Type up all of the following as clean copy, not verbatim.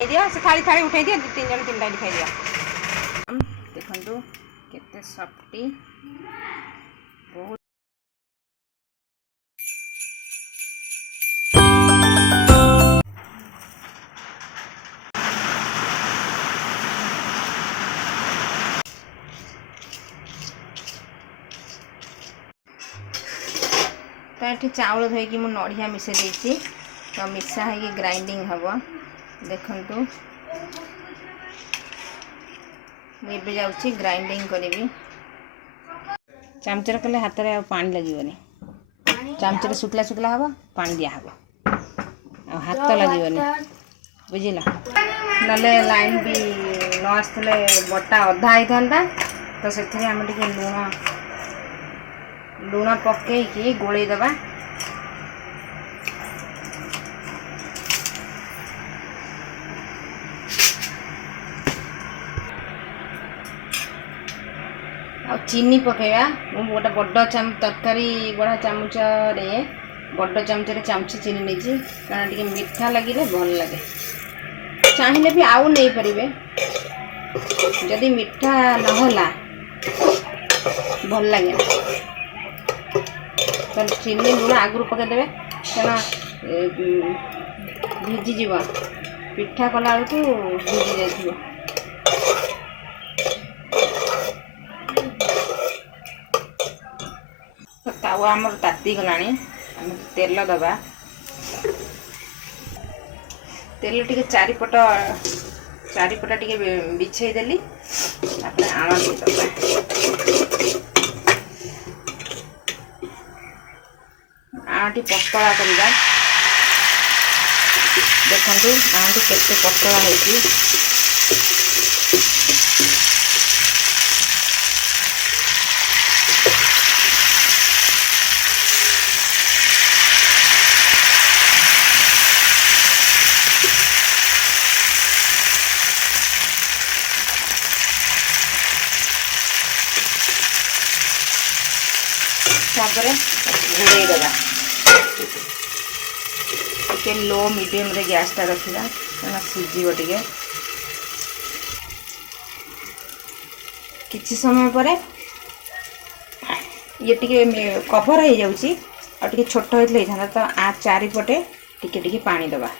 दियो से थाली थाली उठे दियो 2-3 जन 3 टाइम खाई दियो। देखंतु केते सफ्टी बहुत तो ये चाउल धोईकी मु नड़िया मिसे देती तो मिसा है ग्राइंडिंग हम देखु मुझे जाऊँगी ग्राइंडिंग करी चामचर कले हाथ में पानी लगन चामचर शुक्ला शुक्ला हम पानी दिहब हाथ लगन बुझल ना लाइन भी न आसते बटा अधा होता तो से आम लुण पकईकि गोलई दबा चीनी पकेवा गोटे बड़ तरकारी बड़ा चामच बड़ चामच चामच चीनी नहीं कारण टे मीठा लगे भल लगे चाहिए भी आउ नहीं पारे जदि मीठा नहला भल लगे तो चीनी लुण आगु पकईदे कारण भिजिज पिठा कला बेलू भिजी जाइए तावा आमर ताती गलानी तेल दबा तेल टिके चारिपट टिके बिछे देली आण दबा आँटी पतला करवा देखु आँटी केते पतला होगी घोड़े दबा टे लो मीडियम रे गैस टा रखा क्या सीझे टे किसी समय पर ये टे कभर हो जाऊँगी और टे छोट होता तो आ चारिपटे टिके टिके पानी दबा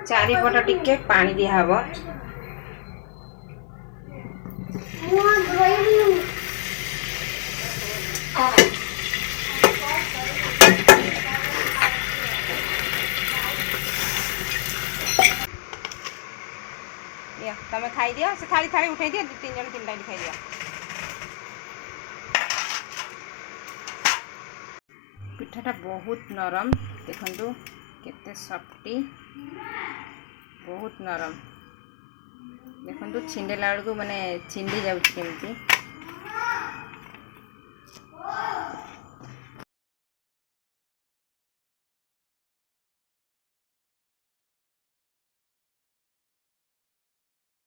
चारिपट टिके पानी दिहब तमें खाई दियो से थाली थाली उठे दियो 2-3 जन 3 टाइम खाई दियो। पिठाटा बहुत नरम देखंतु केते सफ्टी बहुत नरम देखंतु छिंडेला बेलू माने छिंडी जाउछि केमती।